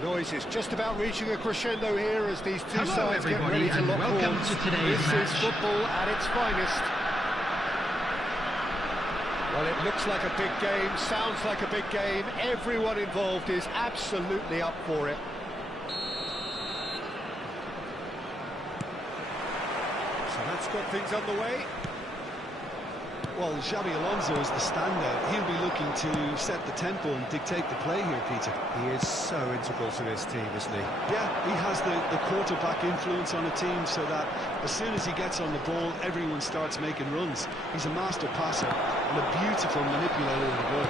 The noise is just about reaching a crescendo here as these two sides get ready to lock welcome horns. to today's This match. is football at its finest. Well, it looks like a big game, sounds like a big game. Everyone involved is absolutely up for it. So that's got things underway. Well, Xabi Alonso is the standout. He'll be looking to set the tempo and dictate the play here, Peter. He is so integral to this team, isn't he? Yeah, he has the quarterback influence on a team so that as soon as he gets on the ball, everyone starts making runs. He's a master passer and a beautiful manipulator of the ball.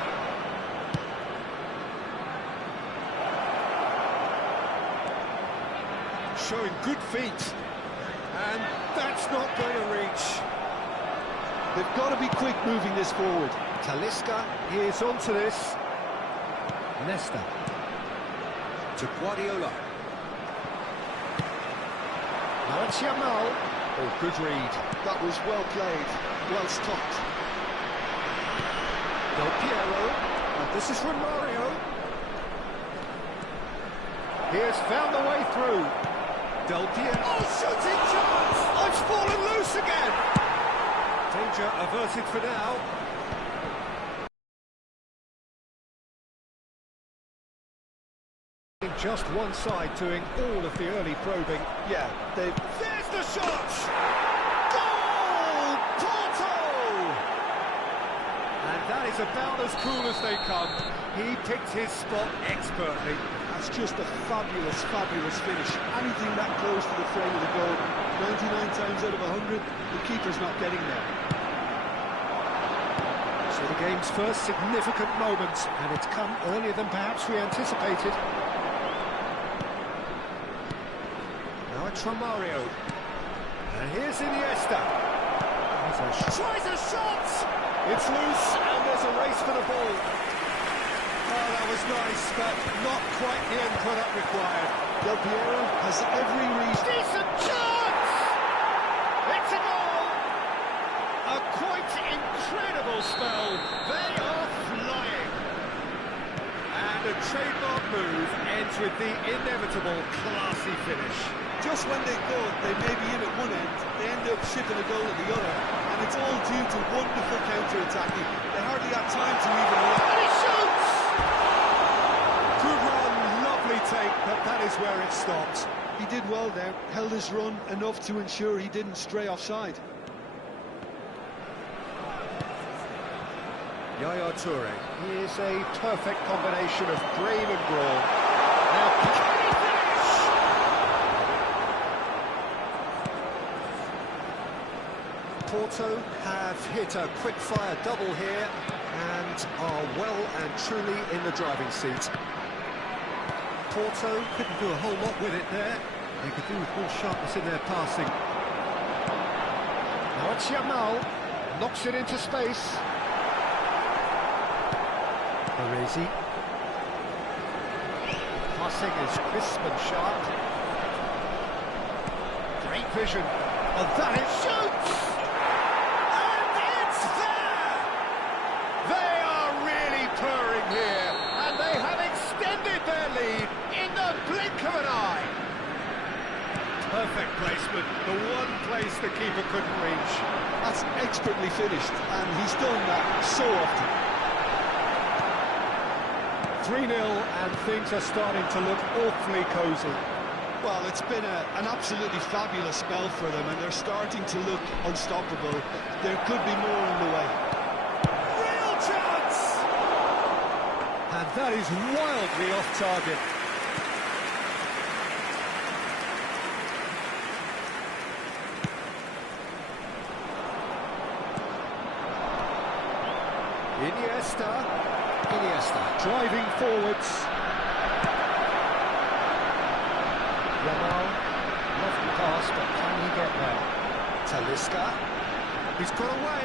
Showing good feet. And that's not going to reach. They've got to be quick moving this forward. Talisca is onto this. Nesta. To Guardiola. Now it's Yamal. Oh, good read. That was well played, well stopped. Del Piero. And this is from Mario. He has found the way through. Del Piero. Oh, shooting chance! Oh, it's fallen loose again! Danger averted for now. Just one side doing all of the early probing. Yeah, they've... There's the shot! Goal! Porto! And that is about as cool as they come. He picked his spot expertly. That's just a fabulous, fabulous finish. Anything that close to the frame of the goal, 99 times out of 100, the keeper's not getting there. So the game's first significant moment, and it's come earlier than perhaps we anticipated. Now it's from Mario. And here's Iniesta. Tries a shot! It's loose, and there's a race for the ball. Oh, that was nice, but not quite the end product required. Del Piero has every reason. Decent chance! It's a goal! A quite incredible spell. They are flying. And a trademark move ends with the inevitable classy finish. Just when they thought they may be in at one end, they end up shipping a goal at the other. And it's all due to wonderful counter-attacking. They hardly had time to even look. And he shoots! Good run, lovely take, but that is where it stopped. He did well there, held his run enough to ensure he didn't stray offside. Yaya Toure. He is a perfect combination of brain and brawn. Now, can he finish? Porto have hit a quick-fire double here and are well and truly in the driving seat. Porto couldn't do a whole lot with it there. They could do with more sharpness in their passing. Now it's Yamal. Knocks it into space. Baresi. Passing is crisp and sharp. Great vision. And that it shoots! And it's there! They are really purring here, and they have extended their lead in the blink of an eye. Perfect placement, the one place the keeper couldn't reach. That's expertly finished, and he's done that so often. 3-0, and things are starting to look awfully cosy. Well, it's been an absolutely fabulous spell for them, and they're starting to look unstoppable. There could be more on the way. Real chance! And that is wildly off target. Iniesta. Iniesta driving forwards. Yamal, lofty pass, but can he get there? Talisca, he's got away.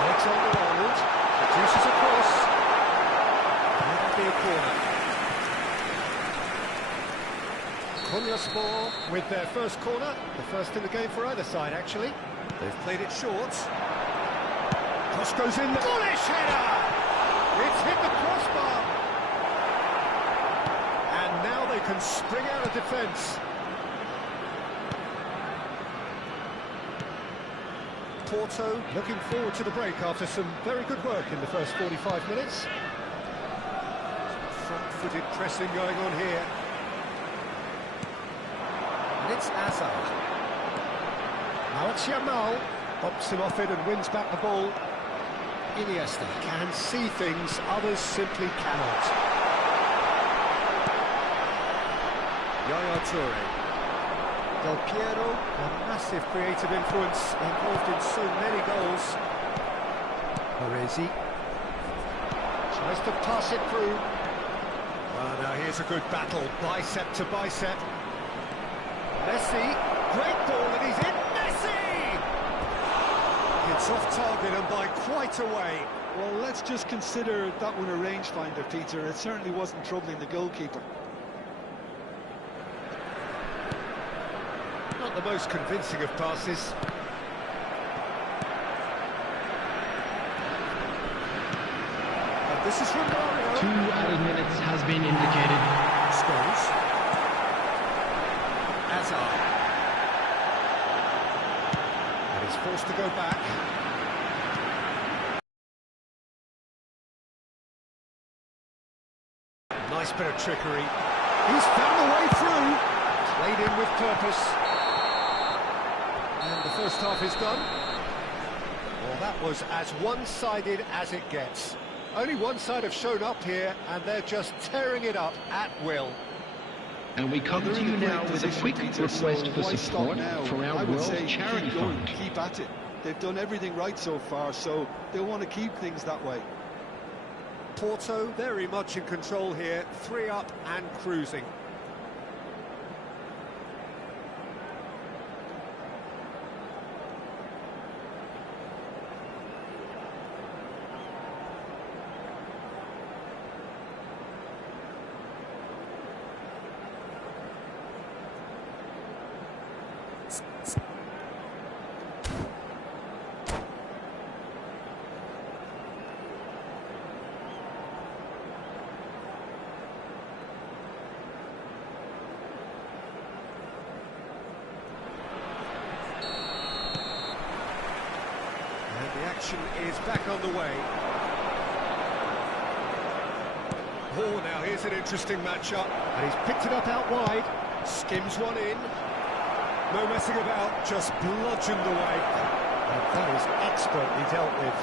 Legs on the road, produces a cross. Will that be a corner? Konyaspor with their first corner, the first in the game for either side, actually. They've played it short. Cross goes in. Bullish header! It's hit the crossbar. And now they can spring out of defence. Porto looking forward to the break after some very good work in the first 45 minutes. Front-footed pressing going on here. And it's Hazard. Now it's Yamal. Bops him off it and wins back the ball. Iniesta can see things others simply cannot. Yaya Toure. Del Piero, a massive creative influence, involved in so many goals. Baresi tries to pass it through. Well, now here's a good battle, bicep to bicep. Messi, great ball, and he's in. Messi! It's off target and by quite a way. Well, let's just consider that one a rangefinder, Peter. It certainly wasn't troubling the goalkeeper. Not the most convincing of passes. And this is from Mario. 2 added minutes has been indicated. Scores. Hazard. And he's forced to go back. Nice bit of trickery. He's found the way through. Played in with purpose. And the first half is done. Well, that was as one-sided as it gets. Only one side have shown up here, and they're just tearing it up at will. And we come to you now with a quick request for support for our World Charity Fund. Keep at it. They've done everything right so far, so they want to keep things that way. Porto very much in control here, 3 up and cruising. The action is back on the way. Oh, now here's an interesting matchup. And he's picked it up out wide. Skims one in. No messing about, just bludgeoned away. And that is expertly dealt with.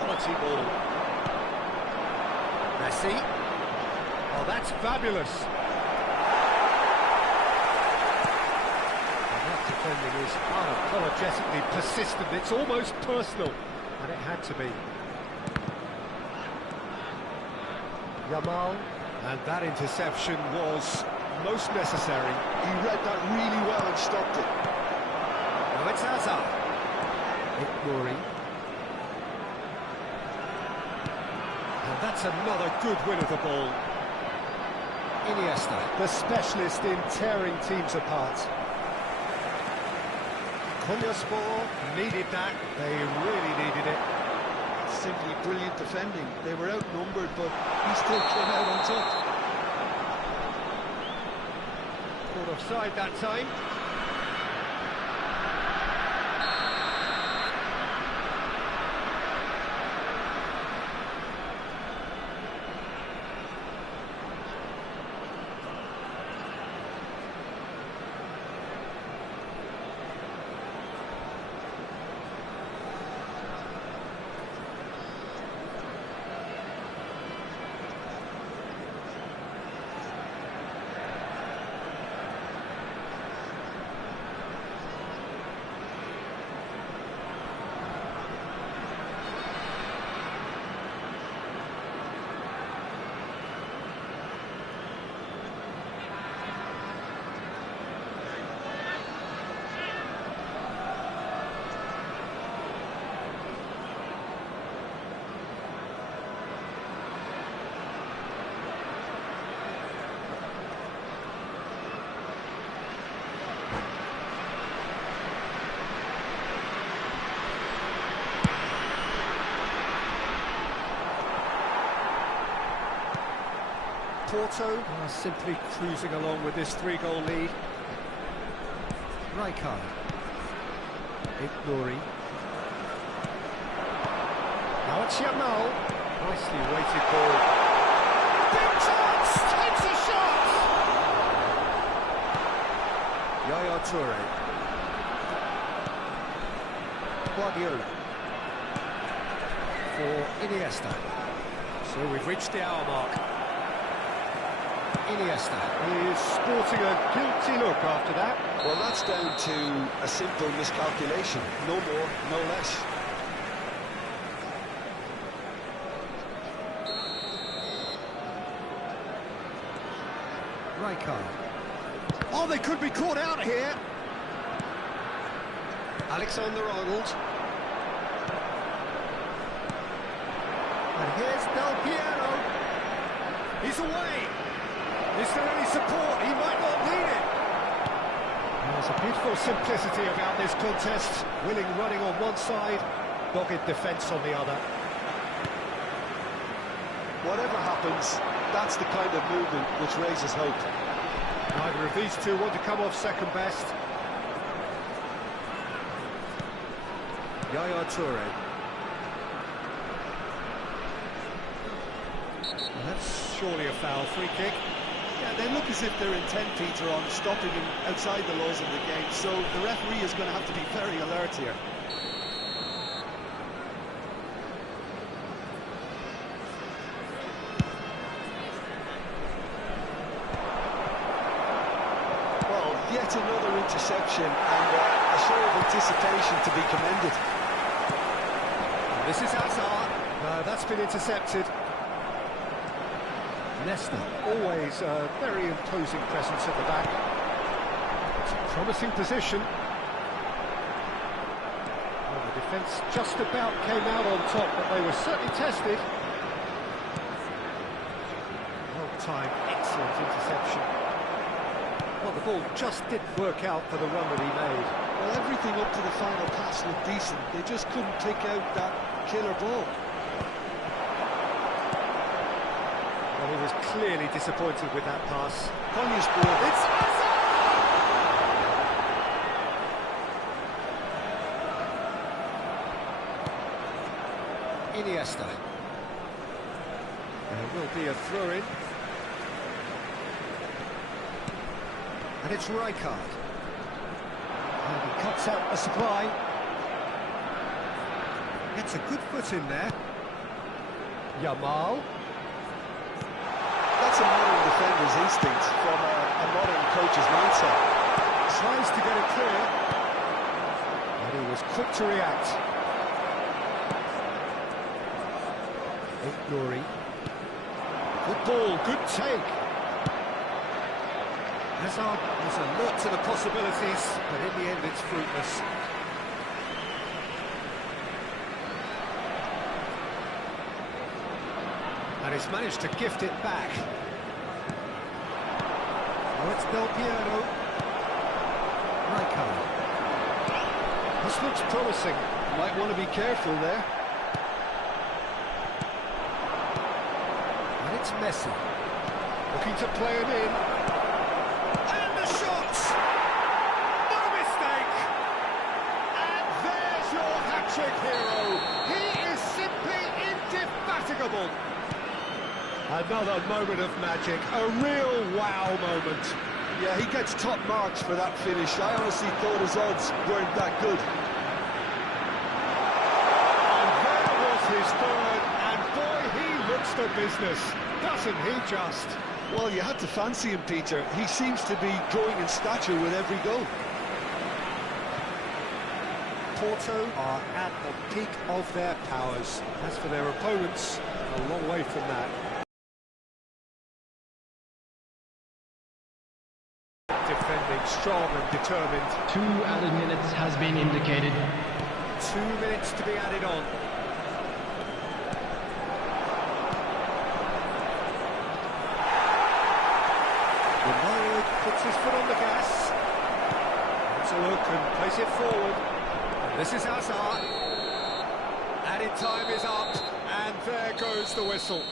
Quality ball. Messi. Oh, that's fabulous. Defending is unapologetically persistent. It's almost personal, and it had to be. Yamal, and that interception was most necessary. He read that really well and stopped it. Now it's Hazard. Ignoring. And that's another good win of the ball. Iniesta, the specialist in tearing teams apart. Konyaspor needed that, they really needed it. Simply brilliant defending. They were outnumbered, but he still came out on top. Caught offside that time. Porto are simply cruising along with this 3-goal lead. Rijkaard. Ignory. Now it's Yamal. Nicely weighted ball. Big chance! Takes a shot! Yaya Toure. Guardiola. For Iniesta. So we've reached the hour mark. Iniesta. He is sporting a guilty look after that. Well, that's down to a simple miscalculation. No more, no less. Rijkaard. Oh, they could be caught out here. Alexander-Arnold. And here's Del Piero. He's away. Is there any support? He might not need it. There's a beautiful simplicity about this contest. Willing running on one side, dogged defence on the other. Whatever happens, that's the kind of movement which raises hope. Neither of these two want to come off second best. Yaya Toure. That's surely a foul. Free kick. Yeah, they look as if they're intent, Peter, on stopping him outside the laws of the game, so the referee is going to have to be very alert here. Well, yet another interception and a show of anticipation to be commended. This is Hazard. No, that's been intercepted. Nesta, always a very imposing presence at the back. It's a promising position. Well, the defence just about came out on top, but they were certainly tested. Well-timed, excellent interception. Well, the ball just didn't work out for the run that he made. Well, everything up to the final pass looked decent. They just couldn't pick out that killer ball. Well, he was clearly disappointed with that pass. Konya's ball. It's Hazard! Iniesta. There will be a throw-in. And it's Rijkaard. And he cuts out the supply. Gets a good foot in there. Yamal. That's a modern defender's instinct from a modern coach's mindset. Tries to get it clear. And he was quick to react. Ignory. Good ball, good take. Hazard was alert to the possibilities, but in the end it's fruitless. And he's managed to gift it back. Oh, it's Del Piero. Rijkaard. This looks promising. Might want to be careful there. And it's Messi. Looking to play him in. And the shot! No mistake! And there's your hat-trick hero. He is simply indefatigable. Another moment of magic, a real wow moment. Yeah, he gets top marks for that finish. I honestly thought his odds weren't that good. And there was his third, and boy, he looks the business, doesn't he just? Well, you had to fancy him, Peter. He seems to be growing in stature with every goal. Porto are at the peak of their powers. As for their opponents, a long way from that. Defending strong and determined. 2 added minutes has been indicated. 2 minutes to be added on. Romero puts his foot on the gas. It's a look and plays it forward. And this is Hazard. Added time is up, and there goes the whistle.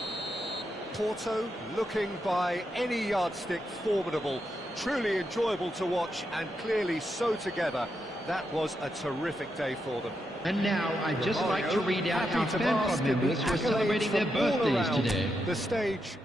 Porto, looking by any yardstick formidable, truly enjoyable to watch, and clearly so together. That was a terrific day for them. And now I'd just like to read out our fan club members who are celebrating their birthdays today. The stage.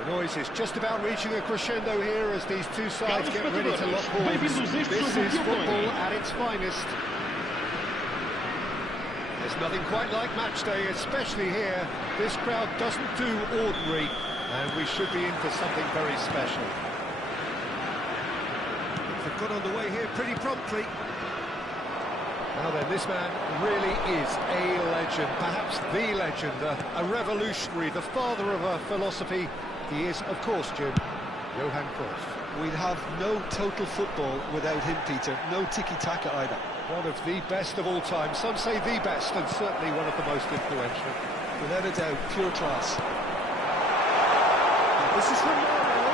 The noise is just about reaching a crescendo here as these two sides get ready to lock horns. This is football at its finest. There's nothing quite like match day, especially here. This crowd doesn't do ordinary, and we should be in for something very special. They've got underway here pretty promptly. Now then, this man really is a legend, perhaps the legend, a revolutionary, the father of a philosophy. He is, of course, Jim, Jovancov. We'd have no total football without him, Peter. No tiki-taka either. One of the best of all time. Some say the best, and certainly one of the most influential. Without a doubt, pure class. This is from Mario.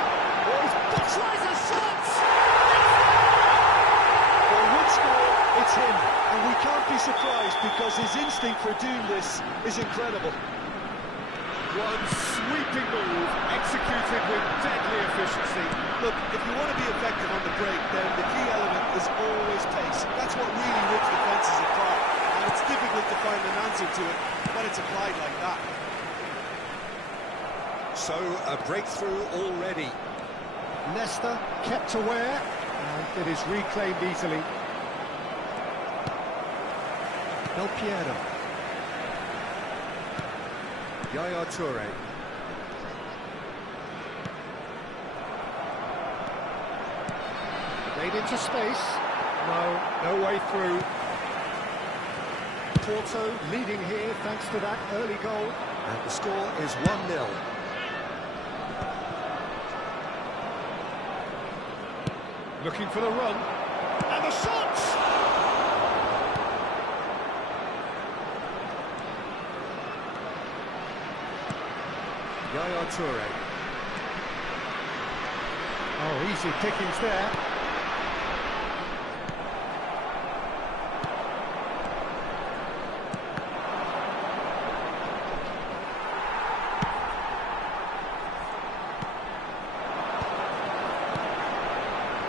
Oh, he's tries a shot! For a would score, it's him. And we can't be surprised because his instinct for doing this is incredible. One sweeping move, executed with deadly efficiency. Look, if you want to be effective on the break, then the key element is always pace. That's what really rips defences apart. And it's difficult to find an answer to it when it's applied like that. So, a breakthrough already. Leicester kept aware, and it is reclaimed easily. Del Piero. Yaya Toure. Made into space. No way through. Porto leading here thanks to that early goal. And the score is 1-0. Looking for the run. And the shot! Yaya Toure. Oh, easy pickings there.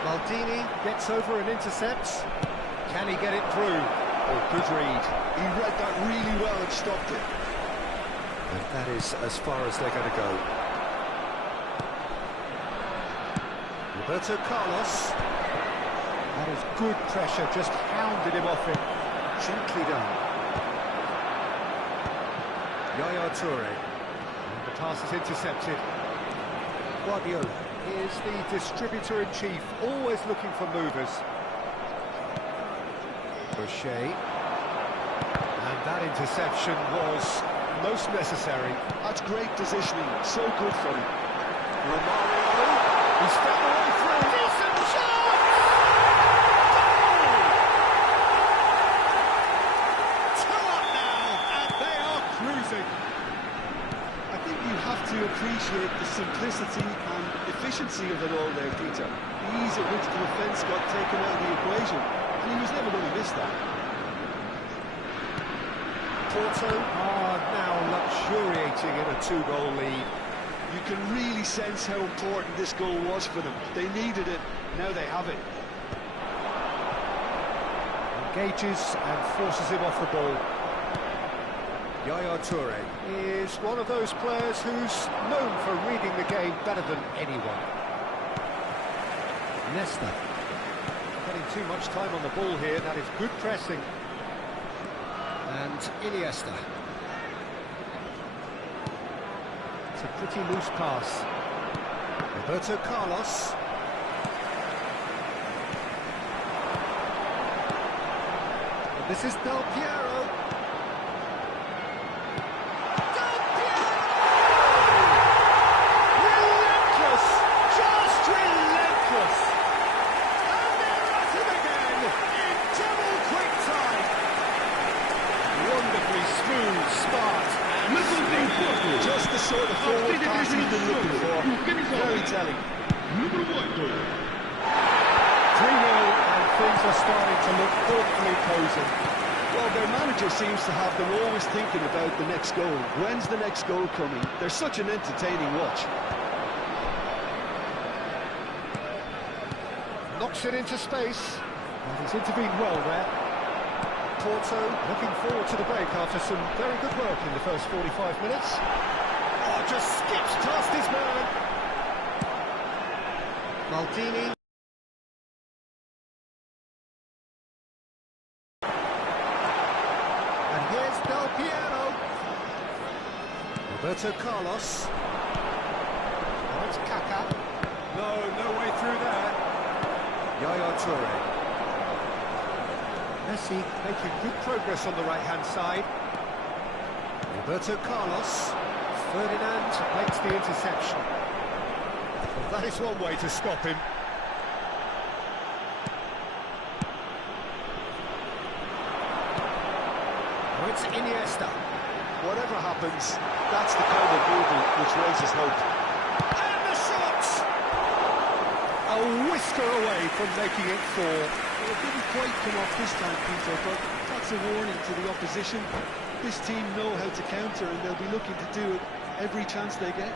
Maldini gets over and intercepts. Can he get it through? Oh, good read. He read that really well and stopped it. And that is as far as they're going to go. Roberto Carlos. That is good pressure, just hounded him off it. Gently done. Yaya Toure. And the pass is intercepted. Guardiola is the distributor-in-chief, always looking for movers. O'Shea. And that interception was most necessary. That's great positioning, so good for him. Romario, he's found a way through. Decent shot! Goal! 2 up now, and they are cruising. I think you have to appreciate the simplicity and efficiency of it all there, Peter. The ease at which the defence got taken out of the equation, and he was never going to miss that. Porto are now luxuriating in a 2-goal lead. You can really sense how important this goal was for them. They needed it, now they have it. Engages and forces him off the ball. Yaya Toure is one of those players who's known for reading the game better than anyone. Nesta getting too much time on the ball here. That is good pressing. And Iniesta. It's a pretty loose pass. Roberto Carlos. And this is Del Piero. Del Piero! Relentless! Just relentless! And they're at him again in double quick time. Wonderfully smooth, smart, and just the sort of forward pass he's been looking for. Very telling. 3-0, and things are starting to look awfully posing. Well, their manager seems to have them always thinking about the next goal. When's the next goal coming? They're such an entertaining watch. Knocks it into space. And he's intervened well there. Porto looking forward to the break after some very good work in the first 45 minutes. Oh, just skips past his man. Maldini. And here's Del Piero. Roberto Carlos. Oh, it's Kaká. No way through there. Yaya Toure. Messi making good progress on the right-hand side. Roberto Carlos. Ferdinand makes the interception. Well, that is one way to stop him. Oh, it's Iniesta. Whatever happens, that's the kind of movement which raises hope. And the shot! A whisker away from making it 4. Well, it didn't quite come off this time, Peter, but that's a warning to the opposition. This team know how to counter, and they'll be looking to do it every chance they get.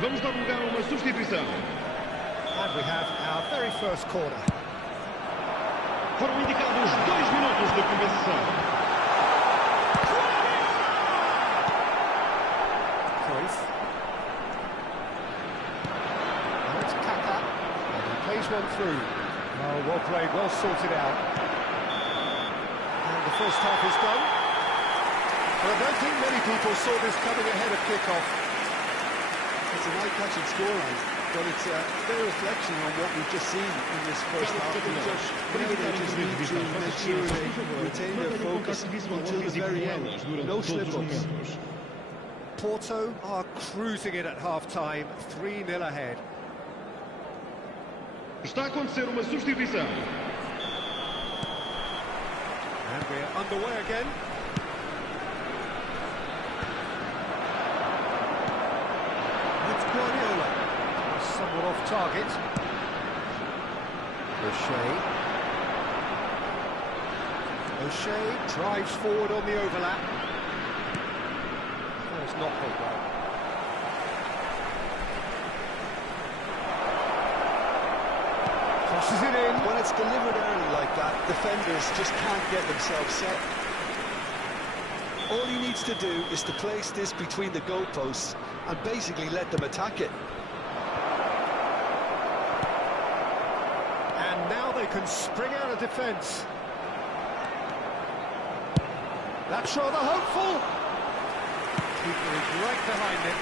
Vamos dar lugar a uma substituição. And we have our very first corner. Foram indicados 2 minutos de compensação. Cruyff. Now it's Kaká. And he plays one through. Oh, well played, well sorted out. And the first half is done. But I don't think many people saw this coming ahead of kick-off. It's an eye-catching scoreline, but it's a fair reflection on what we've just seen in this first half. Now they just need to make sure they retain their focus until the very end. No slip-ups. Porto are cruising it at half-time, 3-0 ahead. Está a acontecer uma substituição. And we're underway again. It's Guardiola. Somewhat off target. O'Shea drives forward on the overlap. That is not played well. Crosses it in. When it's delivered early like that, defenders just can't get themselves set. All he needs to do is to place this between the goalposts and basically let them attack it. And now they can spring out of defence. That's rather hopeful. Keeper is right behind it.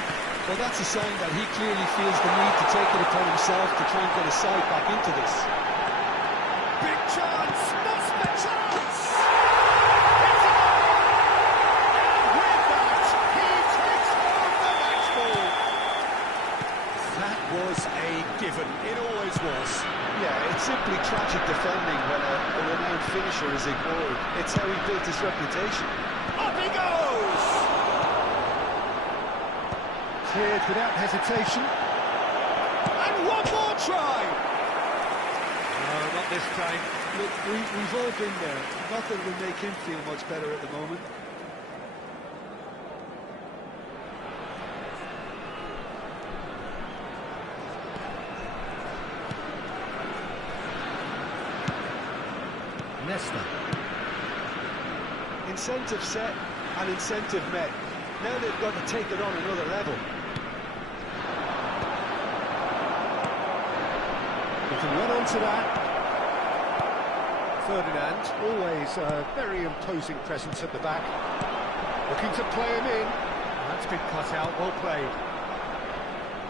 Well, that's a sign that he clearly feels the need to take it upon himself to try and get his side back into this. Big chance! Must be chance! It's a goal! And with that, he takes home the match ball. That was a given. It always was. Yeah, it's simply tragic defending when a renowned finisher is ignored. It's how he built his reputation. Up he goes! Cleared without hesitation. And one more try! No, not this time. Look, we've all been there. Not that it will make him feel much better at the moment. Nesta. Incentive set and incentive met. Now they've got to take it on another level. He can run onto that. Ferdinand, always a very imposing presence at the back. Looking to play him in. That's been cut out, well played.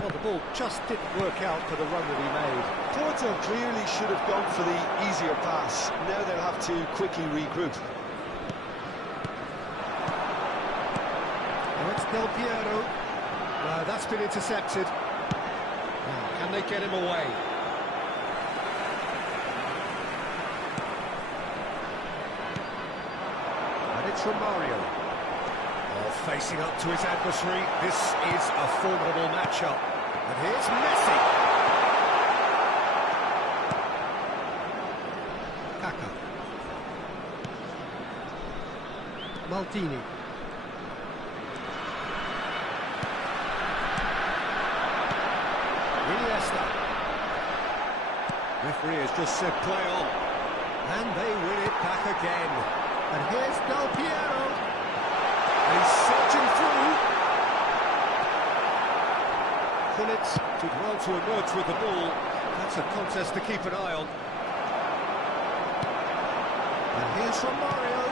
Well, the ball just didn't work out for the run that he made. Porto clearly should have gone for the easier pass. Now they'll have to quickly regroup. Now it's Del Piero. That's been intercepted. Now, can they get him away? And it's Romario. Oh, facing up to his adversary. This is a formidable matchup. And here's Messi. Kaka. Maldini. Iniesta. Referee has just said play on. And they win it back again. And here's Del Piero. He's searching through. Phillips did well to emerge with the ball. That's a contest to keep an eye on. And here's Romario.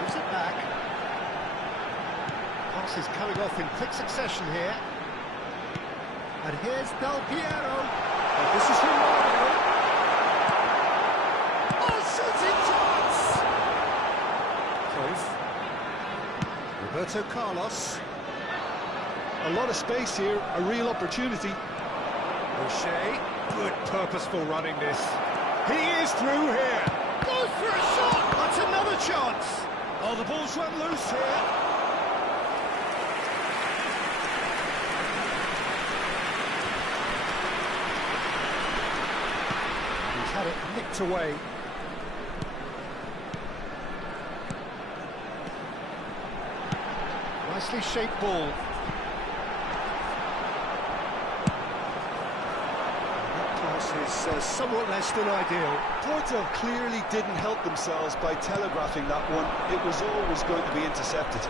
Gives it back. Pass is coming off in quick succession here. And here's Del Piero. And this is Romario. Oh, shooting chance! Cruyff. Roberto Carlos. A lot of space here, a real opportunity. O'Shea, good purposeful running this. He is through here. Goes for a shot. That's another chance. Oh, the ball's run loose here. He's had it nicked away. Nicely shaped ball. Is somewhat less than ideal. Porto clearly didn't help themselves by telegraphing that one. It was always going to be intercepted.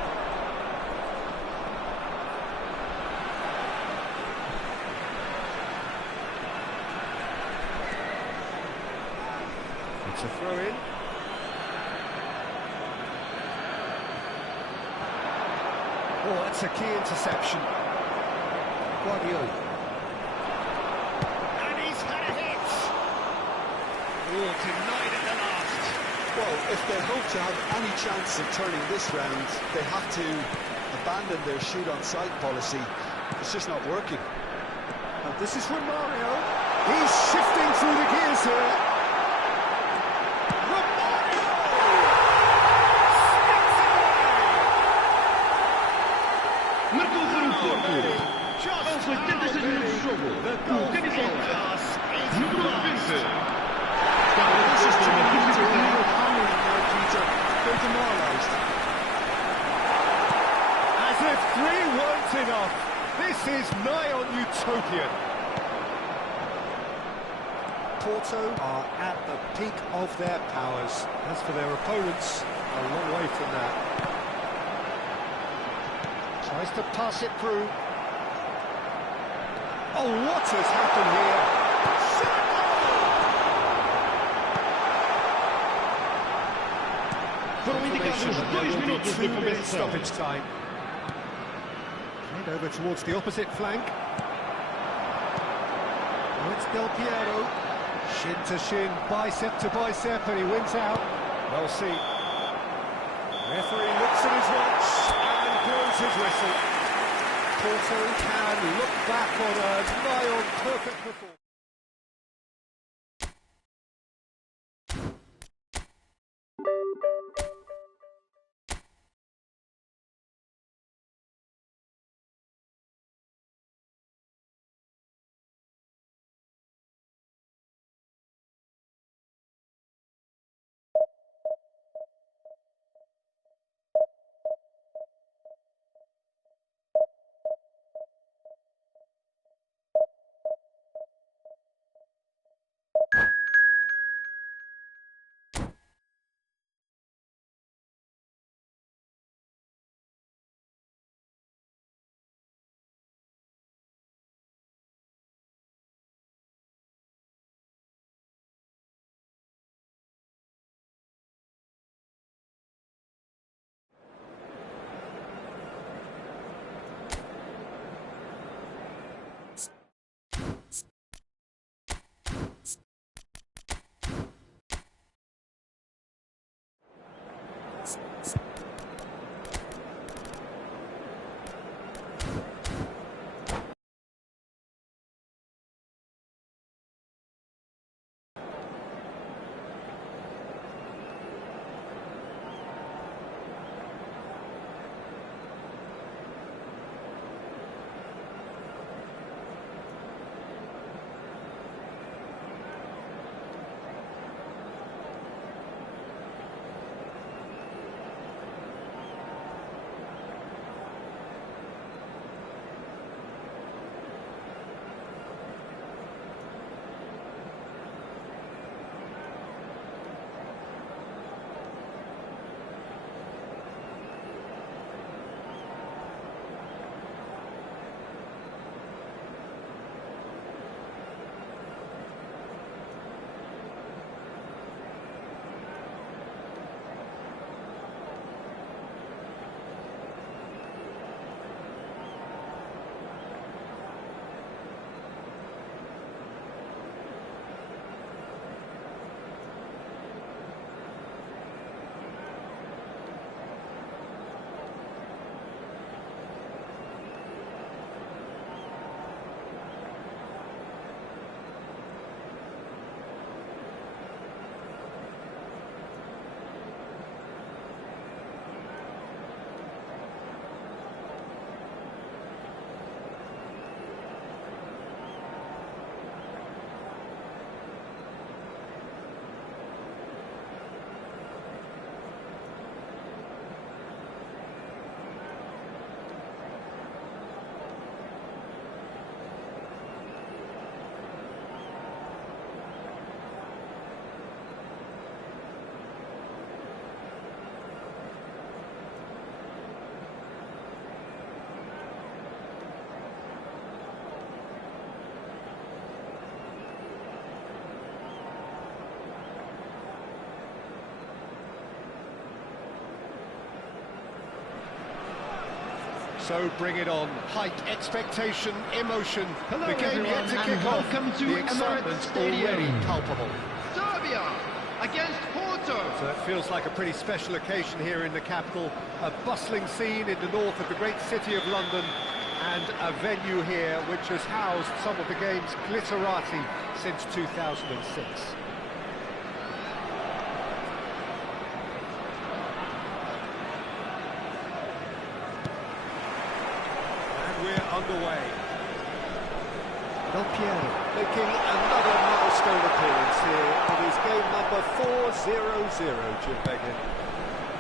It's a throw-in. Oh, that's a key interception. Guardiola. Oh, denied at the last. Well, if they hope to have any chance of turning this round, they have to abandon their shoot-on-sight policy. It's just not working. And this is Romario. He's shifting through the gears here. Romario! Marcou para o Porto. Aos 86 minutos de jogo. O camisola número 20. This is turning into a real hammering now, Peter. They're demoralised. As if 3 weren't enough. This is nigh on utopian. Porto are at the peak of their powers. As for their opponents, a long way from that. Tries to pass it through. Oh, what has happened here? Foram indicados 2 minutos de compensação. Stoppage time. Right over towards the opposite flank. Oh, it's Del Piero. Shin to shin, bicep to bicep, and he wins out. Well seen. Referee looks at his watch and blows his whistle. Porto can look back on a nigh-on perfect performance. So bring it on. Height, expectation, emotion. Hello, the game yet to kick off. Welcome to The excitement's already palpable. Serbia against Porto. So it feels like a pretty special occasion here in the capital. A bustling scene in the north of the great city of London, and a venue here which has housed some of the game's glitterati since 2006. We're underway. Del Piero making another milestone appearance here. It is game number 4-0-0, Jim Beglin.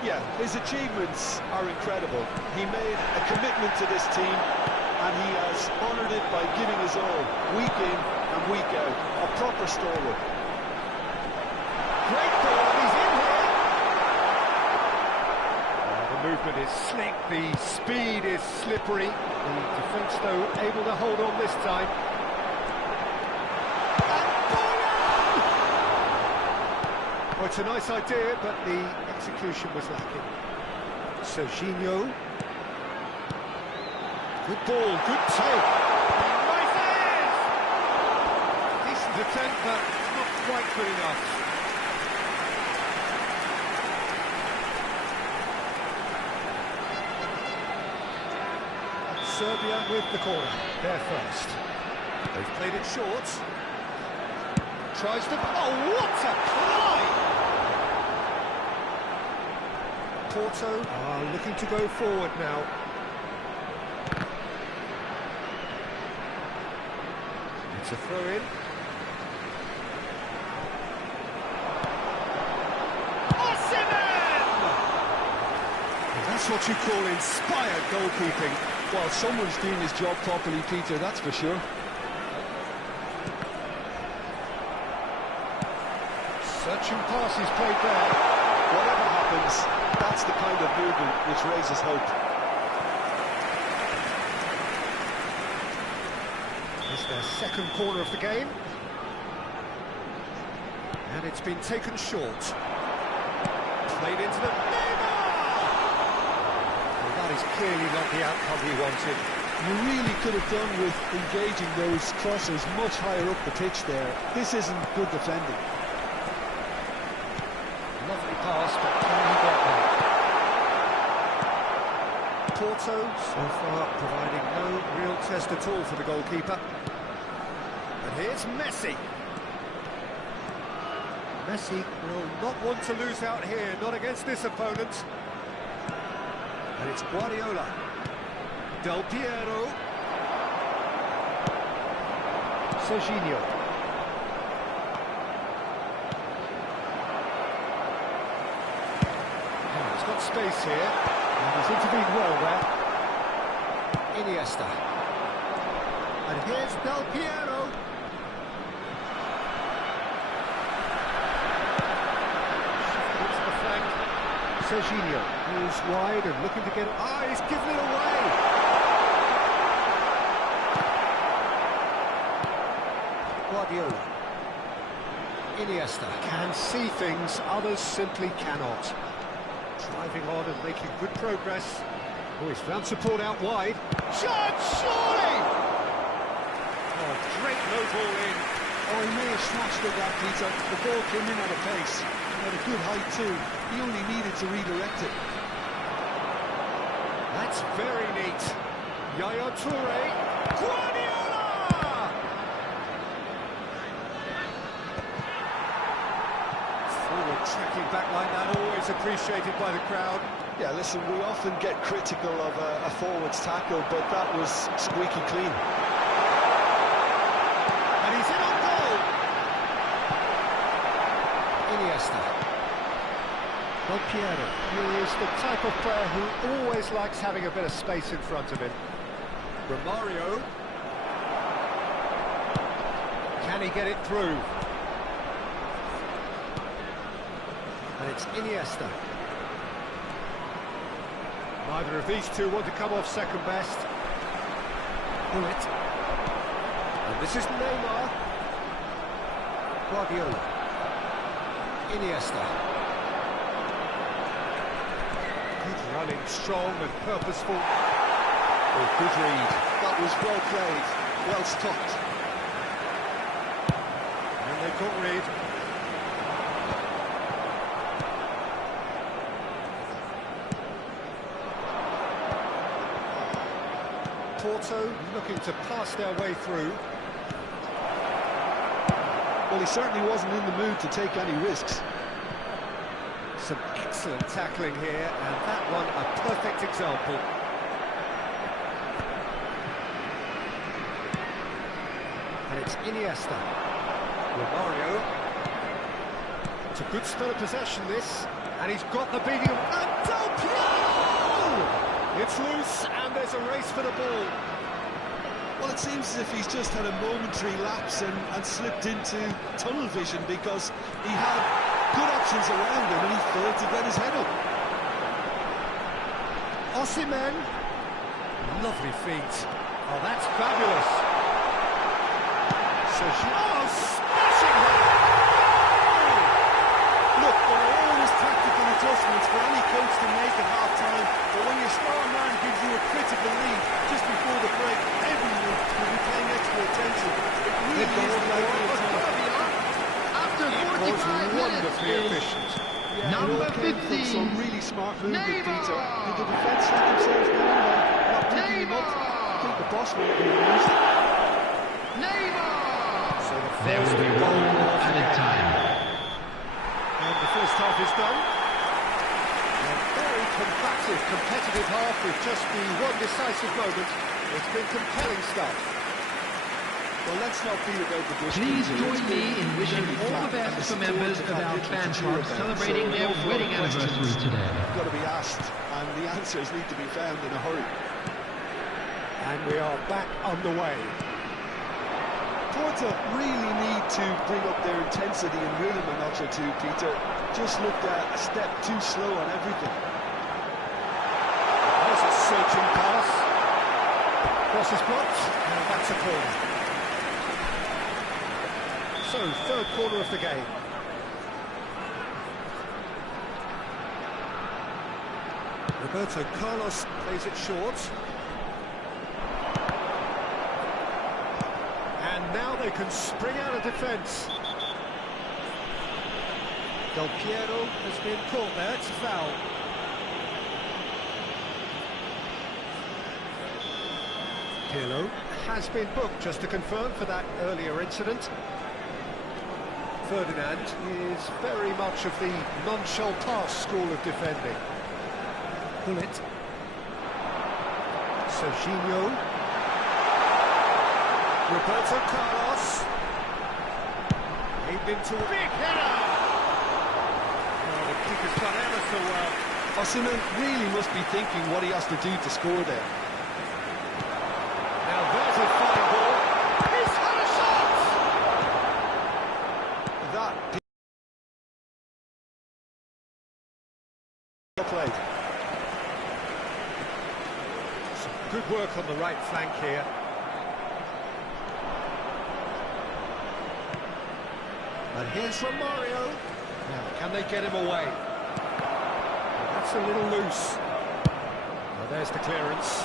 Yeah, his achievements are incredible. He made a commitment to this team, and he has honoured it by giving his all, week in and week out. A proper stalwart. Great ball, he's in here! The movement is slick, the speed is slippery. The defence, though, able to hold on this time. Oh, it's a nice idea, but the execution was lacking. Serginho. Good ball, good take. Rises! Decent attempt, but not quite good enough. Serbia with the corner. They're first. They've played it short. Tries to... Oh, what a play! Porto are looking to go forward now. It's a throw-in. That's what you call inspired goalkeeping. Well, someone's doing his job properly, Peter, that's for sure. Searching passes played there. Whatever happens, that's the kind of movement which raises hope. It's their second corner of the game. And it's been taken short. Played into the... That is clearly not the outcome he wanted. You really could have done with engaging those crosses much higher up the pitch there. This isn't good defending. Lovely pass, but can he get there? Porto, so far, providing no real test at all for the goalkeeper. And here's Messi. Messi will not want to lose out here, not against this opponent. And it's Guardiola. Del Piero. Serginho. Oh, he's got space here. And he's intervened well there. Iniesta. And here's Del Piero. It's the flank. Serginho, who's wide and looking to get it. Ah, he's given it away! Guardiola. Iniesta can see things others simply cannot. Driving on and making good progress. Oh, he's found support out wide. Shot, surely! Oh, great low ball in. Oh, he may have smashed it that, Peter. The ball came in at a pace. At a good height too. He only needed to redirect it. That's very neat. Yaya Toure. Guardiola! Forward tracking back like that, always appreciated by the crowd. Yeah, listen, we often get critical of a forward's tackle, but that was squeaky clean. And he's in on goal. Iniesta. Del Piero, who is the type of player who always likes having a bit of space in front of him. Romario. Can he get it through? And it's Iniesta. Neither of these two want to come off second best. Bullet. And this is Neymar. Guardiola. Iniesta. Good running, strong and purposeful. Oh, good read. That was well played, well stopped. And they got read. Porto looking to pass their way through. Well, he certainly wasn't in the mood to take any risks. Some excellent tackling here, and that one a perfect example. And it's Iniesta. Romario. It's a good spell of possession, this. And he's got the beating of... And Del Piero! It's loose, and there's a race for the ball. Well, it seems as if he's just had a momentary lapse and slipped into tunnel vision because he had good options around him and he failed to get his head up. Osimhen. Lovely feet. Oh, that's fabulous. Smashing it! Look, there are always tactical adjustments for any coach to make at half-time, but when your star man gives you a critical lead just before the break, everyone will be paying extra attention. It really is the likely of time. After It was 45 wonderfully minutes, efficient. Yeah, Number it all came from 15, some really smart movement, Neymar! Peter. Did the defence let themselves down by not picking him up? I think the boss might be removed. Neymar! So the There first will be goal one of the added game. time. And the first half is done. A very combative, competitive half with just the one decisive moment. It's been compelling stuff. Well, let's not beat about the bush. Please Peter. join It's me been in wishing really all flat, the and best for support members have of had our little fan to cheer club about. celebrating So their no wedding further anniversary questions today. got to be asked, and the answers need to be found in a hurry. And we are back underway. Porto really need to bring up their intensity and rhythm a notch or two, Peter. Just looked a step too slow on everything. There's a searching pass. Cross is blocked, and that's a corner. So, third corner of the game. Roberto Carlos plays it short. And now they can spring out of defence. Del Piero has been caught there, it's a foul. Pirlo has been booked, just to confirm, for that earlier incident. Ferdinand is very much of the nonchalant school of defending. Bullet. Serginho. Roberto Carlos. He'd been to big header. Oh, the keeper's done ever so well. Osimhen really must be thinking what he has to do to score there. Now there's a fine ball. He's had a shot. That well played. Some good work on the right flank here. And here's Romario. Now, can they get him away? Well, that's a little loose. Well, there's the clearance.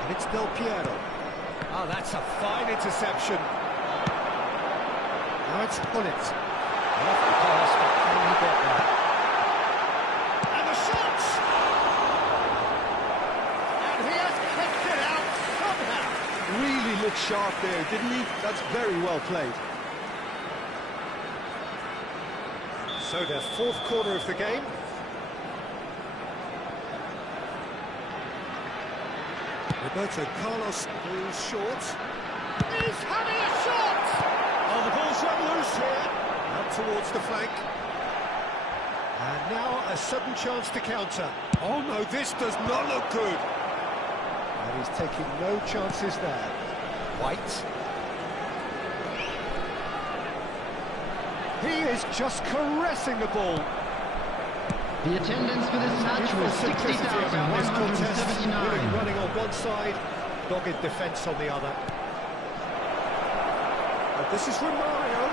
And it's Del Piero. Oh, that's a fine interception. Now it's Bullet. Lovely pass, but can he get that? And the shot! And he has kicked it out somehow. really looked sharp there, didn't he? That's very well played. So their fourth quarter of the game. Roberto Carlos goes short. He's having a shot! Oh, the ball's run loose here. Out towards the flank. And now a sudden chance to counter. Oh no, this does not look good. And he's taking no chances there. White. He is just caressing the ball. The attendance for this match was Around this contest, 60,179. running on one side, dogged defence on the other. But this is Romario.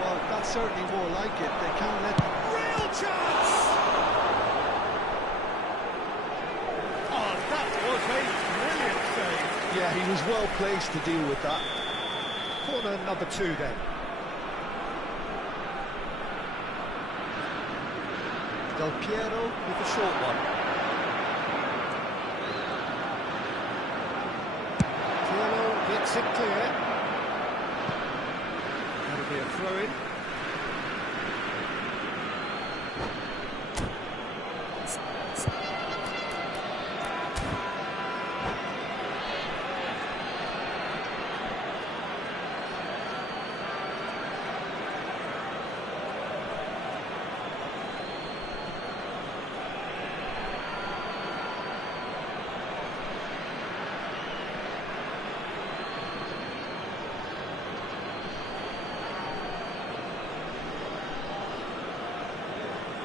Well, that's certainly more like it. They can't let... Real chance! Oh, that was a brilliant save. Yeah, he was well placed to deal with that. Corner number 2 then. Del Piero with the short one. Pirlo gets it clear. That'll be a throw-in.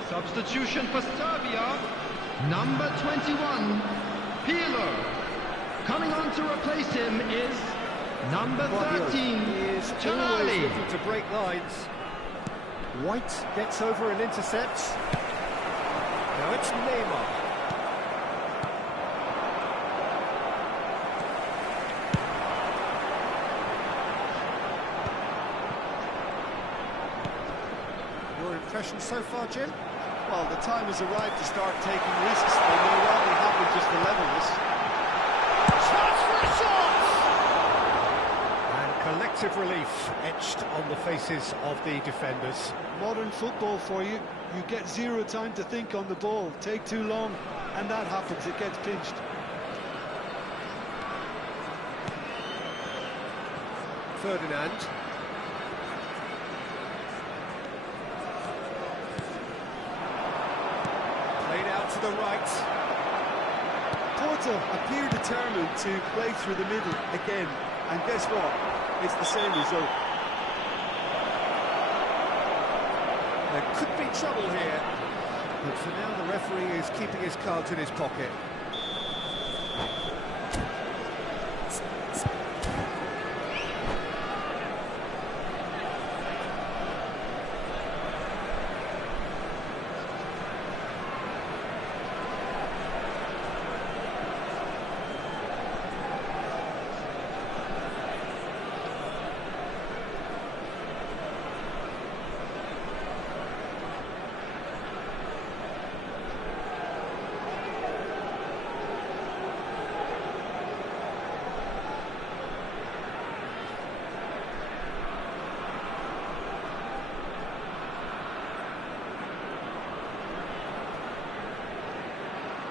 Substitution for Serbia, number 21, Pirlo. Coming on to replace him is Number Guardiola 13, is always Tonali. looking to break lines. White gets over and intercepts. Now it's Neymar. Your impression so far, Jim? Well, the time has arrived to start taking risks. They may well be happy just to level this. Chance for a shot! And collective relief etched on the faces of the defenders. Modern football for you. You get zero time to think on the ball. Take too long, and that happens. It gets pinched. Ferdinand. Played out to the right. Porto appear determined to play through the middle again. And guess what? It's the same result. There could be trouble here. But for now, the referee is keeping his cards in his pocket.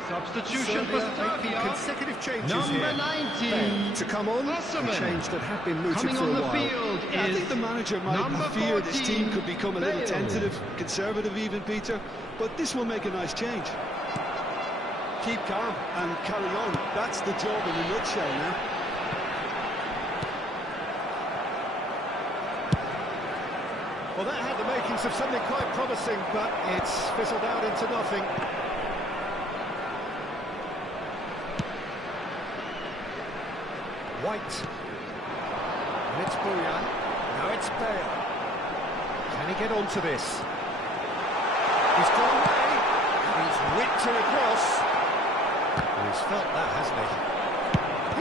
Substitution for Serbia making Serbia. consecutive changes Number here. 19, Ben to come on, a Wasserman. change that had been mooted Coming for on a the while. field I is think the manager might number fear this 14, team could become a little Bale. tentative, conservative even, Peter. But this will make a nice change. Keep calm and carry on. That's the job in a nutshell now. Well, that had the makings of something quite promising, but it's fizzled out into nothing. White. And it's Bouyan. Now it's Bale. Can he get onto this? He's gone away. And he's whipped it across. He's felt that, hasn't he?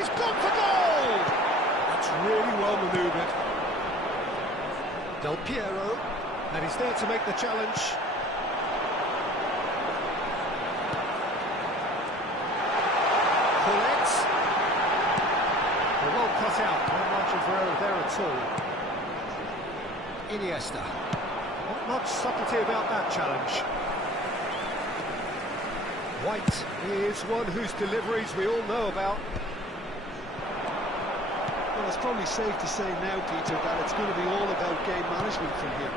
He's gone for goal! That's really well manoeuvred. Del Piero. And he's there to make the challenge. Paulette. Well cut out, no margin for error there at all. Iniesta. Not much subtlety about that challenge. White is one whose deliveries we all know about. Well, it's probably safe to say now, Peter, that it's going to be all about game management from here.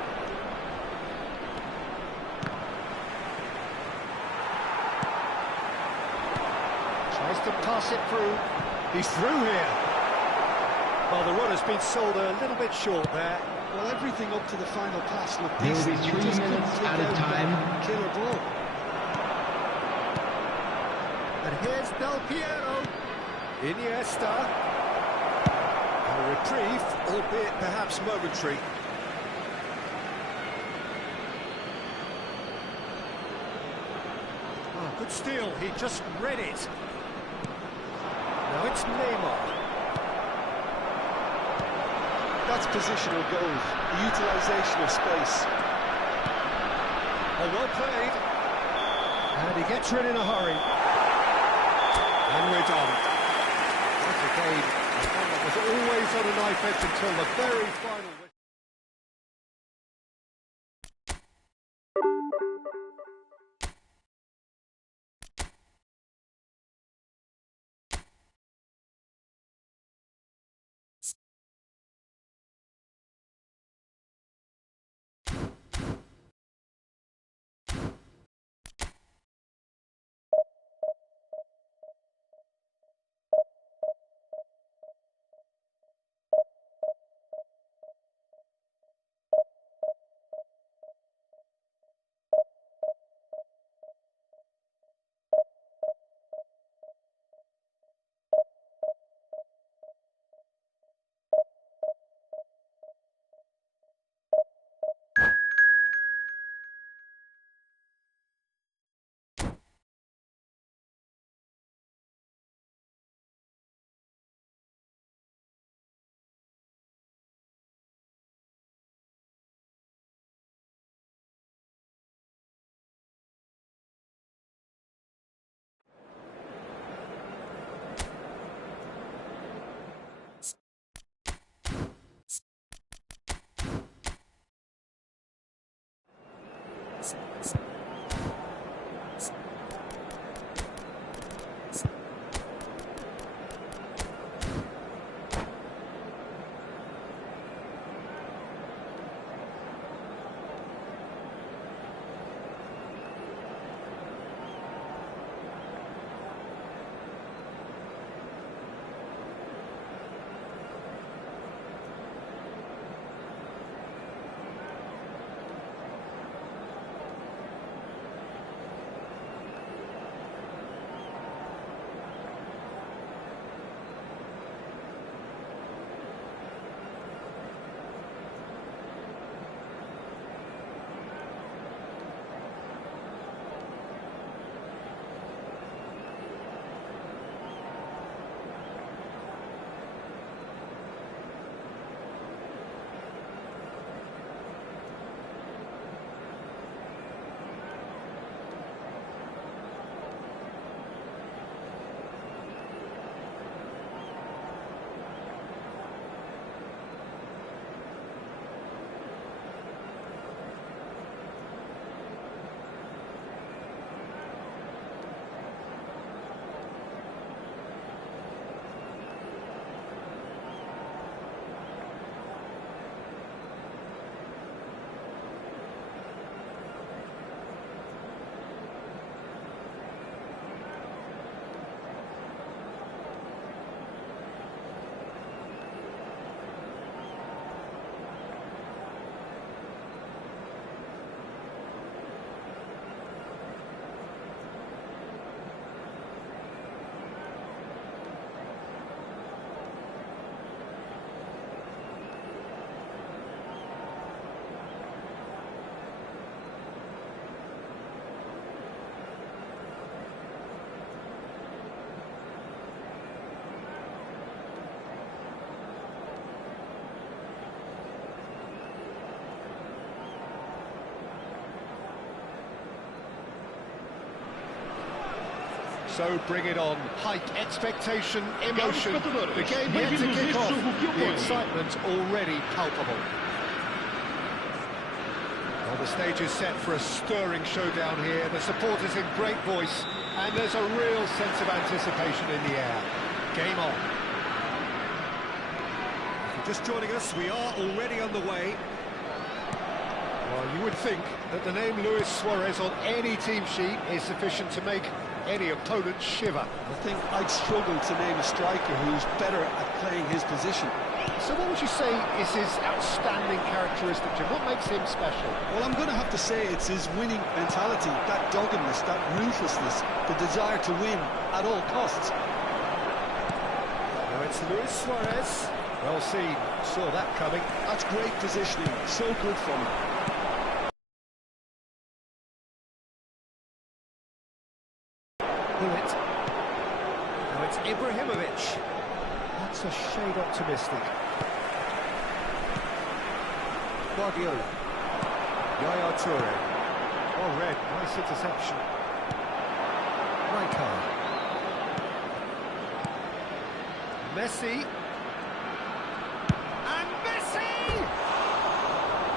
Tries to pass it through. He's through here. Well, the run has been sold a little bit short there. Well, everything up to the final pass looked There will decent. be He 3 just couldn't minutes take at a out time. that killer ball. And here's Del Piero. Iniesta. A reprieve, albeit perhaps momentary. Oh, good steal, he just read it. Now it's Neymar. That's positional goals, the utilisation of space. Oh, well played. And he gets rid in a hurry. And we're done. That's a game that was always on a knife edge until the very final whistle. So bring it on. Hype, expectation, emotion. The game yet to kick off. The excitement already palpable. Well, the stage is set for a stirring showdown here. The supporters in great voice, and there's a real sense of anticipation in the air. Game on. If you're just joining us, we are already on the way. Well, you would think that the name Luis Suarez on any team sheet is sufficient to make any opponent shiver. I think I'd struggle to name a striker who's better at playing his position. So what would you say is his outstanding characteristic, Jim? What makes him special? Well, I'm going to have to say it's his winning mentality, that doggedness, that ruthlessness, the desire to win at all costs. Now it's Luis Suarez. Well seen, saw that coming. That's great positioning, so good from him. Now it's Ibrahimovic. That's a shade optimistic. Guardiola. Yaya Toure. Oh, red. Nice interception. Rijkaard. Messi. And Messi!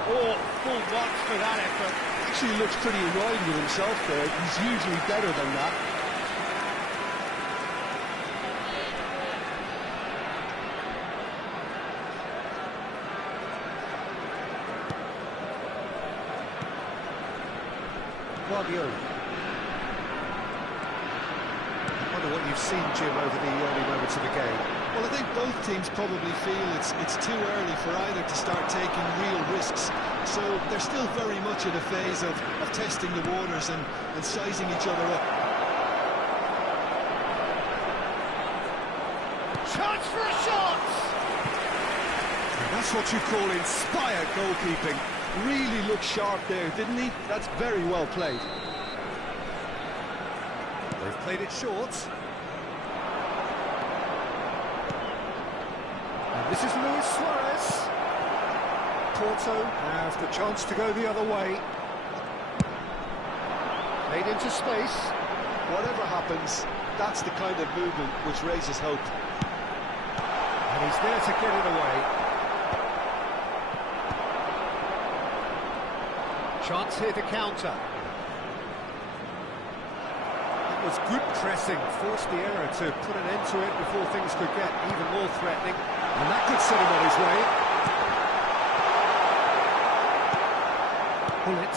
Oh, full marks for that effort. Actually looks pretty annoyed with himself there. He's usually better than that. Guardiola. I wonder what you've seen, Jim, over the early moments of the game. Well, I think both teams probably feel it's too early for either to start taking real risks. So they're still very much in a phase of testing the waters and sizing each other up. Chance for a shot! And that's what you call inspired goalkeeping. Really looked sharp there, didn't he? That's very well played. They've played it short. And this is Luis Suarez. Porto have the chance to go the other way. Played into space. Whatever happens, that's the kind of movement which raises hope. And he's there to get it away. Chance here to counter. That was good pressing, forced the error to put an end to it before things could get even more threatening. And that could set him on his way. Pull it.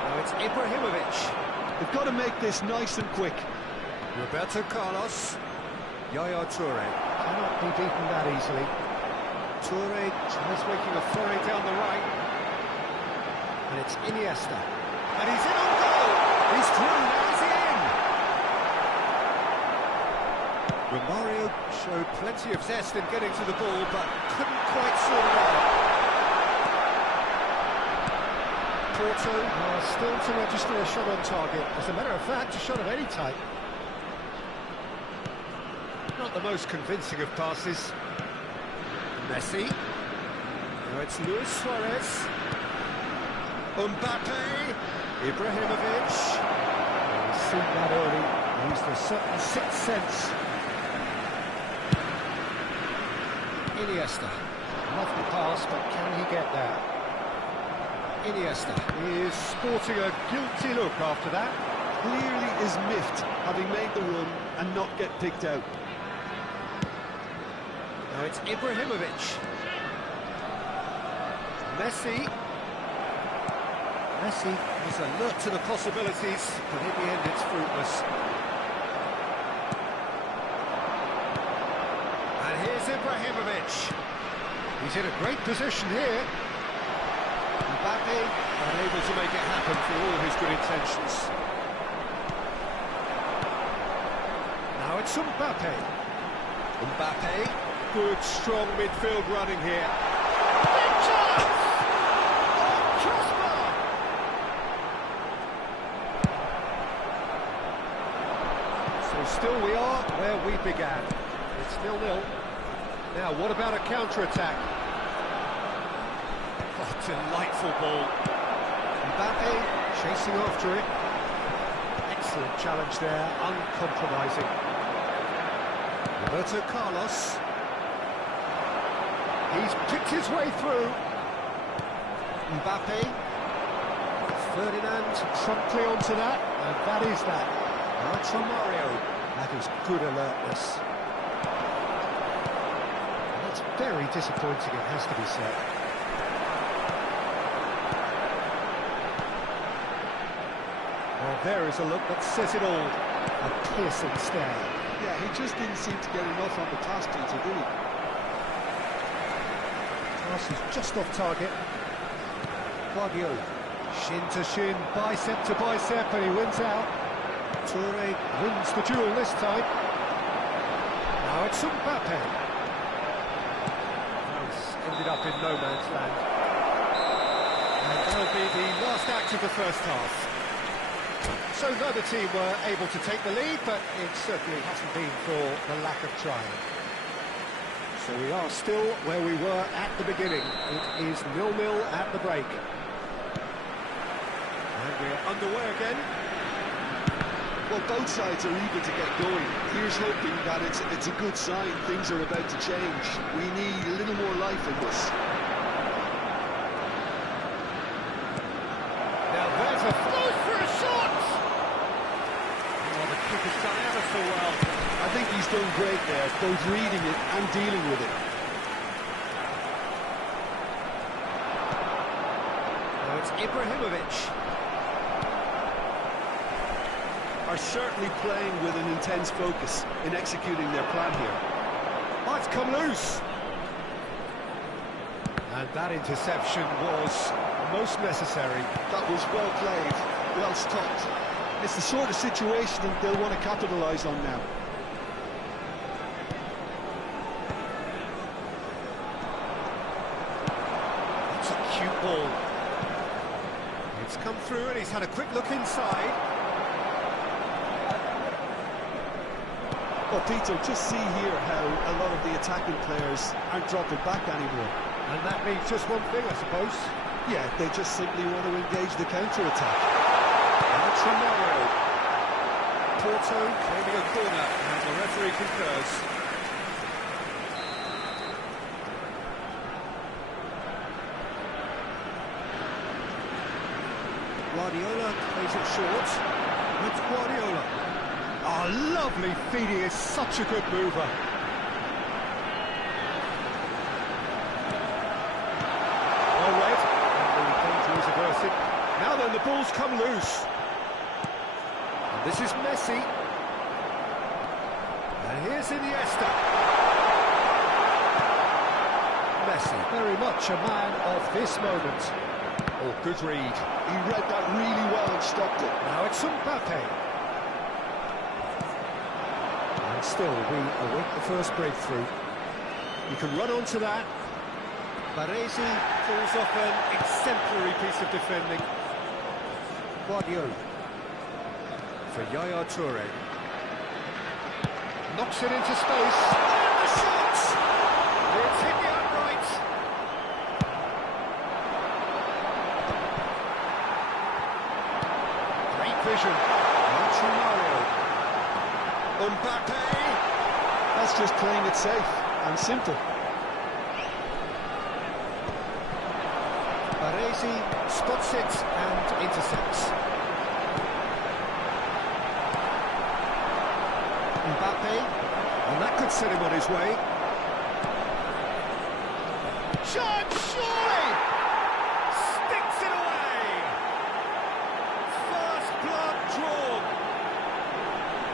Now it's Ibrahimovic. They've got to make this nice and quick. Roberto Carlos. Yaya Toure. Cannot be beaten that easily. Toure tries making a foray down the right. And it's Iniesta. And he's in on goal! He's through, now is he in? Romario showed plenty of zest in getting to the ball, but couldn't quite sort it out. Porto still to register a shot on target. As a matter of fact, a shot of any type. Not the most convincing of passes. Messi. Now it's Luis Suarez. Mbappe. Ibrahimovic. He's seen that early. Used a certain sixth sense. Iniesta. Lovely pass, but can he get there? Iniesta. He is sporting a guilty look after that. Clearly is miffed, having made the run and not get picked out. Now it's Ibrahimovic. Messi. Messi is alert to the possibilities, but in the end it's fruitless. And here's Ibrahimovic. He's in a great position here. Mbappe unable to make it happen for all his good intentions. Now it's Mbappe. Mbappe. Good, strong midfield running here. Big chance! Oh, crossbar! So still we are where we began. It's 0-0. Now, what about a counter-attack? Oh, delightful ball. Mbappe chasing after it. Excellent challenge there, uncompromising. Roberto Carlos. He's picked his way through. Mbappe. Ferdinand promptly onto that, and that is that. That's Romario. That is good alertness. That's very disappointing, it has to be said. Well, there is a look that says it all. A piercing stare. Yeah, he just didn't seem to get enough on the pass, Peter, did he? Pass is just off target. Guardiola. Shin to shin, bicep to bicep, and he wins out. Toure wins the duel this time. Now it's Mbappe. He's ended up in no man's land. And that'll be the last act of the first half. So neither team were able to take the lead, but it certainly hasn't been for the lack of trying. So we are still where we were at the beginning. It is 0-0 at the break. And we're underway again. Well, both sides are eager to get going. Here's hoping that it's a good sign. Things are about to change. We need a little more life in this. Now there's a throw for a shot! Oh, the kick has done ever so well. I think he's done great there, both reading it and dealing with it. Now it's Ibrahimovic. Are certainly playing with an intense focus in executing their plan here. Oh, it's come loose. And that interception was most necessary. That was well played, well stopped. It's the sort of situation that they'll want to capitalise on now. It's a cute ball. It's come through and he's had a quick look inside. Well, Peter, just see here how a lot of the attacking players aren't dropping back anymore. And that means just one thing, I suppose. Yeah, they just simply want to engage the counter-attack. That's Romario. Porto claiming a corner, and the referee concurs. Guardiola plays it short. It's Guardiola. Oh, lovely feed, he is such a good mover. Well read, and the danger is averted. Now then, the ball's come loose. And this is Messi. And here's Iniesta. Messi, very much a man of this moment. Oh, good read. He read that really well and stopped it. Now it's Mbappe. And still, we await the first breakthrough. You can run onto that. Baresi pulls off an exemplary piece of defending. Guardiola. For Yaya Toure. Knocks it into space. And the shot! It's hit the upright. Great vision. Mario. Mbappe. That's just playing it safe and simple. Baresi spots it and intercepts. Mbappe, and that could set him on his way. Shot, surely! Sticks it away! First blood drawn.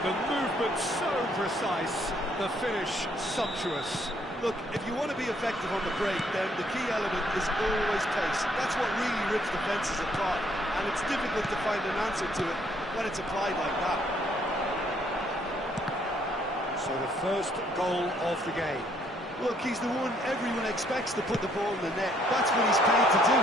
The movement so precise, the finish sumptuous. Look, if you want to be effective on the break, then the key element is always pace. That's what really rips defences apart, and it's difficult to find an answer to it when it's applied like that. So the first goal of the game. Look, he's the one everyone expects to put the ball in the net. That's what he's paid to do.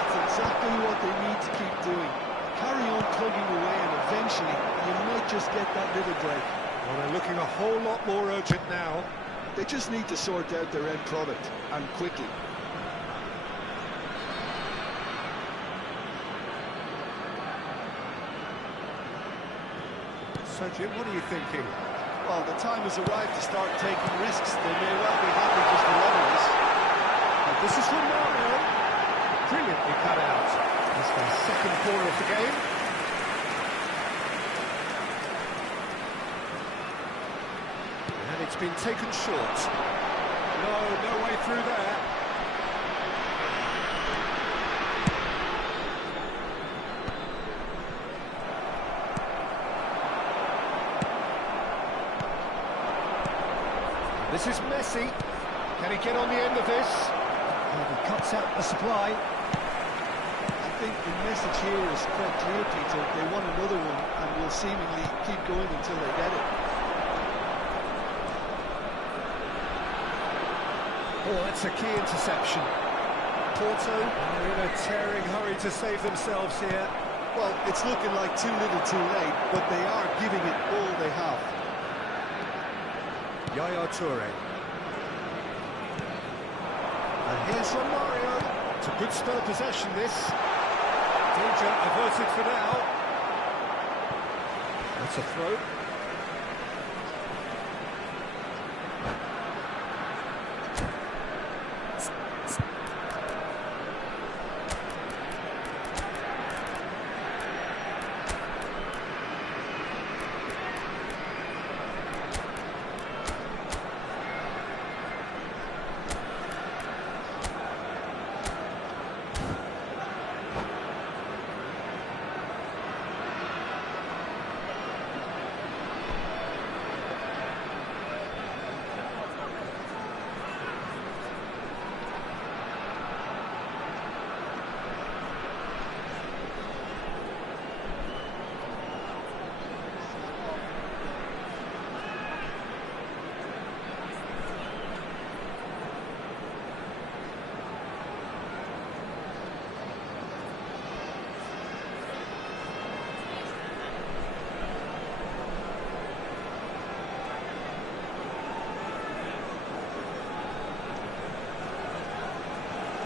That's exactly what they need to keep doing. Carry on plugging away, and eventually you might just get that little break. Well, they're looking a whole lot more urgent now. They just need to sort out their end product, and quickly. So, Jim, what are you thinking? Well, the time has arrived to start taking risks. They may well be happy just to level this. And this is from Mario. Brilliantly cut out. It's their second corner of the game. And it's been taken short. No way through there. This is Messi. Can he get on the end of this? And he cuts out the supply. I think the message here is quite clear, Peter. They want another one and will seemingly keep going until they get it. Oh, that's a key interception. Porto, they're in a tearing hurry to save themselves here. Well, it's looking like too little too late, but they are giving it all they have. Yaya Toure. And here's Mario. It's a good spell of possession, this. Danger averted for now. That's a throw.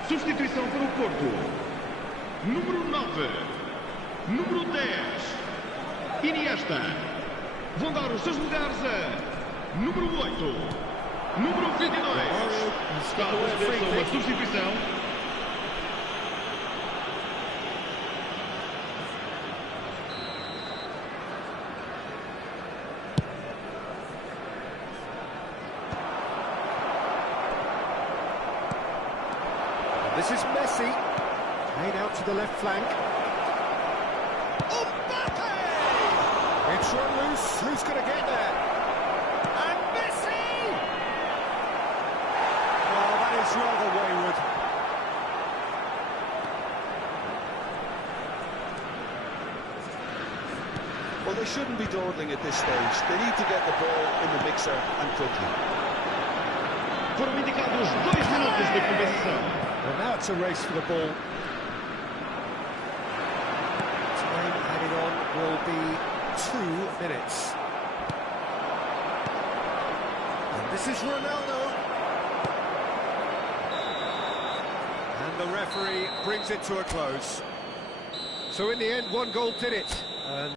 Substituição para o Porto. Número 9. Número 10. Iniesta. Vão dar os seus lugares a número 8. Número 22. Está a fazer uma substituição. This is Messi. Played out to the left flank. Mbappe! It's run loose. Who's going to get there? And Messi! Well, that is rather wayward. Well, they shouldn't be dawdling at this stage. They need to get the ball in the mixer and quickly. Foram indicados 2 minutos de compensação. And now it's a race for the ball. Time added on will be 2 minutes. And this is Ronaldo. And the referee brings it to a close. So in the end, 1 goal did it. And